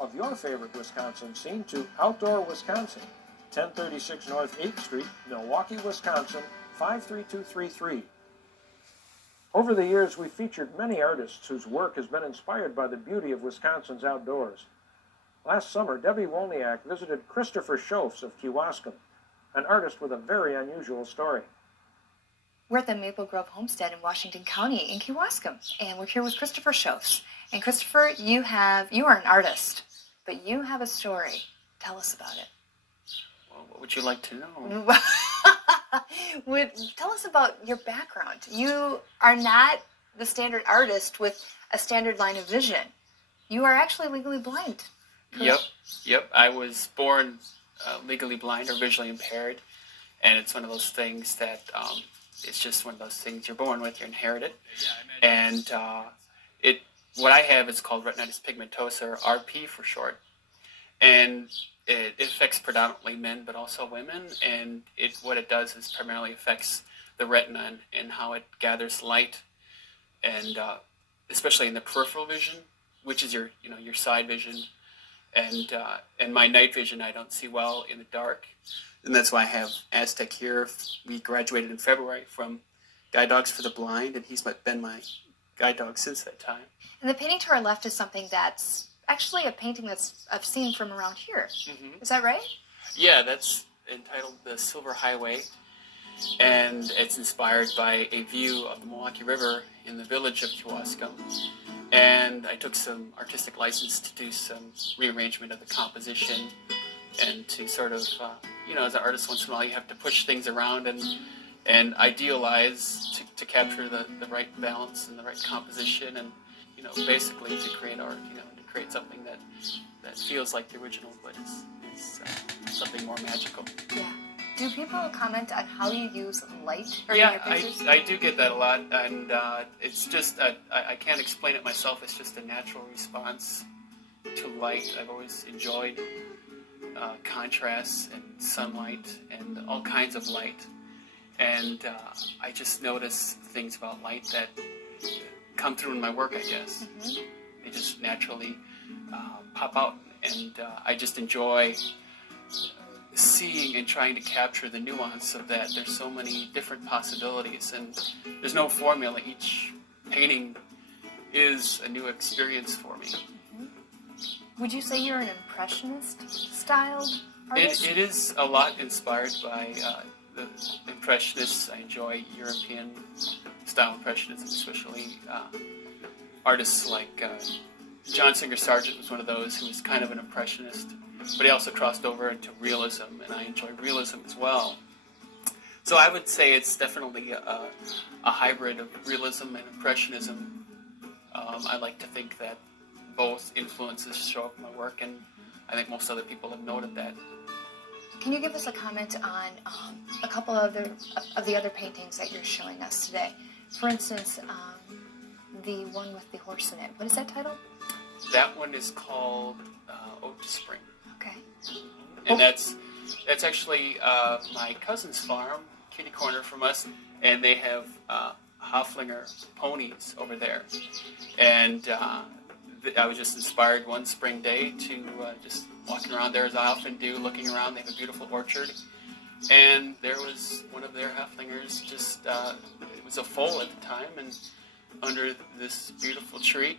of your favorite Wisconsin scene to Outdoor Wisconsin, 1036 North 8th Street, Milwaukee, Wisconsin, 53233. Over the years, we've featured many artists whose work has been inspired by the beauty of Wisconsin's outdoors. Last summer, Debbie Wolniak visited Christopher Schoofs of Kewaskum, an artist with a very unusual story. We're at the Maple Grove Homestead in Washington County in Kewaskum, and we're here with Christopher Schoofs. And Christopher, you are an artist, but you have a story. Tell us about it. Well, what would you like to know? Tell us about your background. You are not the standard artist with a standard line of vision. You are actually legally blind. Yep. I was born legally blind or visually impaired, and it's one of those things that it's just one of those things you're born with, you inherit it. And what I have is called retinitis pigmentosa, or RP for short. And it affects predominantly men, but also women. And what it does is primarily affects the retina and how it gathers light, and especially in the peripheral vision, which is your side vision. And my night vision, I don't see well in the dark. And that's why I have Aztec here. We graduated in February from Guide Dogs for the Blind, and he's been my guide dog since that time. And the painting to our left is something that's actually a painting that's I've seen from around here. Mm-hmm. Is that right? Yeah, that's entitled The Silver Highway, and it's inspired by a view of the Milwaukee River in the village of Kewaskum. And I took some artistic license to do some rearrangement of the composition, and to sort of, as an artist, once in a while you have to push things around and idealize to capture the right balance and the right composition, and basically to create art, to create something that feels like the original, but is something more magical. Yeah. Do people comment on how you use light in your pictures? I do get that a lot, and it's just, I can't explain it myself. It's just a natural response to light. I've always enjoyed contrasts and sunlight and all kinds of light. And I just notice things about light that come through in my work, I guess. Mm-hmm. They just naturally pop out, and I just enjoy seeing and trying to capture the nuance of that. There's so many different possibilities, and there's no formula. Each painting is a new experience for me. Mm-hmm. Would you say you're an impressionist-styled artist? It is a lot inspired by the Impressionists. I enjoy European-style Impressionism, especially artists like John Singer Sargent was one of those who was kind of an Impressionist, but he also crossed over into realism, and I enjoy realism as well. So I would say it's definitely a hybrid of realism and Impressionism. I like to think that both influences show up in my work, and I think most other people have noted that. Can you give us a comment on a couple of the other paintings that you're showing us today? For instance, the one with the horse in it. What is that title? That one is called Ode to Spring. Okay. And that's actually my cousin's farm, kitty corner from us, and they have Hoflinger ponies over there. And I was just inspired one spring day to just walking around there, as I often do, looking around. They have a beautiful orchard, and there was one of their Hoflingers just, it was a foal at the time, and under this beautiful tree.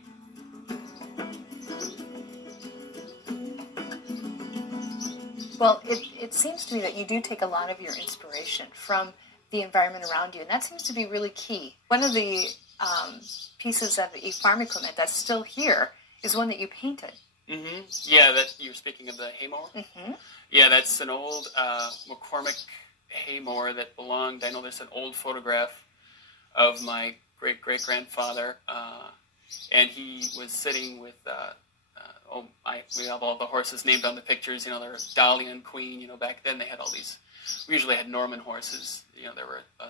Well, it seems to me that you do take a lot of your inspiration from the environment around you, and that seems to be really key. One of the pieces of the farm equipment that's still here is one that you painted. Mm-hmm. Yeah, that you're speaking of the hay mower? Mm-hmm. Yeah, that's an old McCormick hay mower that belonged, I know there's an old photograph of my great-great-grandfather, and he was sitting with, we have all the horses named on the pictures, they're Dolly and Queen, back then they had all these, we usually had Norman horses, there were a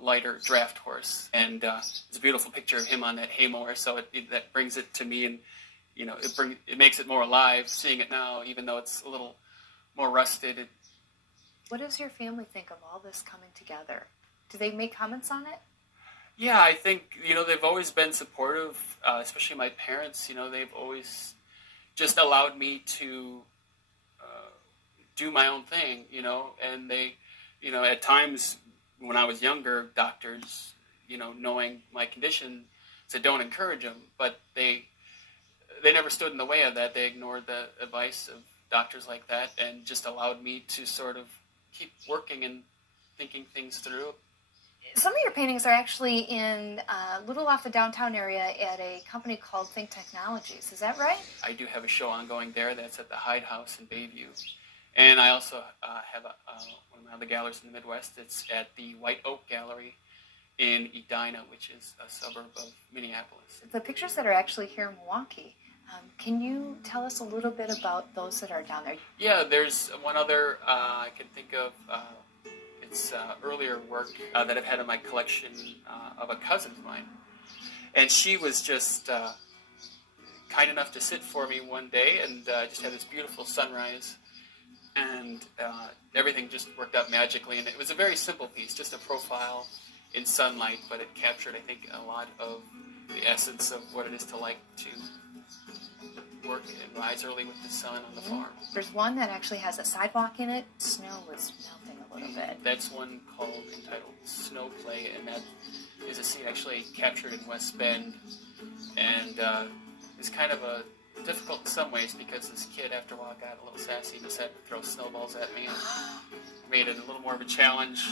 lighter draft horse, and it's a beautiful picture of him on that hay mower, so that brings it to me, and it makes it more alive seeing it now, even though it's a little more rusted. What does your family think of all this coming together? Do they make comments on it? Yeah, I think, they've always been supportive, especially my parents. They've always just allowed me to do my own thing, you know. And they, you know, at times when I was younger, doctors, you know, knowing my condition, said don't encourage them, but they never stood in the way of that. They ignored the advice of doctors like that and just allowed me to sort of keep working and thinking things through. Some of your paintings are actually in a little off the downtown area at a company called Think Technologies. Is that right? I do have a show ongoing there. That's at the Hyde House in Bayview. And I also have one of my other galleries in the Midwest. It's at the White Oak Gallery in Edina, which is a suburb of Minneapolis. The pictures that are actually here in Milwaukee, can you tell us a little bit about those that are down there? Yeah, there's one other I can think of. It's earlier work that I've had in my collection of a cousin of mine. And she was just kind enough to sit for me one day and just had this beautiful sunrise. And everything just worked out magically. And it was a very simple piece, just a profile in sunlight, but it captured, I think, a lot of the essence of what it is to like to work and rise early with the sun on the farm. There's one that actually has a sidewalk in it. Snow was melting a little bit. That's one entitled Snow Play, and that is a scene actually captured in West Bend, and it's kind of difficult in some ways because this kid, after a while, got a little sassy and decided to throw snowballs at me and made it a little more of a challenge.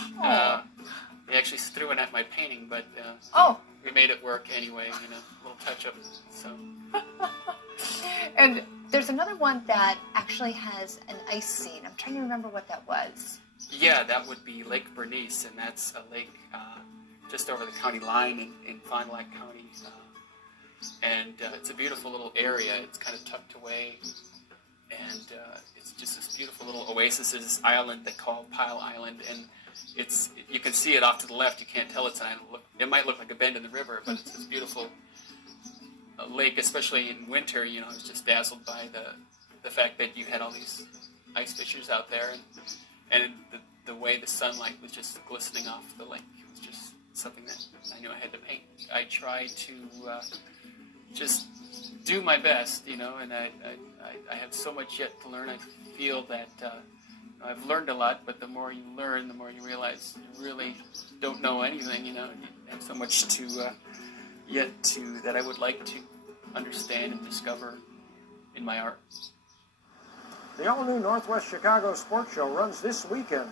He actually threw it at my painting, but we made it work anyway, you know, a little touch-up. So. And there's another one that actually has an ice scene. I'm trying to remember what that was. Yeah, that would be Lake Bernice, and that's a lake just over the county line in Fond du Lac County. And it's a beautiful little area. It's kind of tucked away, and it's just this beautiful little oasis. There's this island they call Pile Island, and you can see it off to the left. You can't tell it's an island. It might look like a bend in the river, but it's this beautiful lake, especially in winter. You know, I was just dazzled by the fact that you had all these ice fishers out there, and the way the sunlight was just glistening off the lake. It was just something that I knew I had to paint. I try to just do my best, you know, and I have so much yet to learn. I feel that I've learned a lot, but the more you learn, the more you realize you really don't know anything, you know. You have so much that I would like to understand and discover in my art. The all-new Northwest Chicago Sports Show runs this weekend.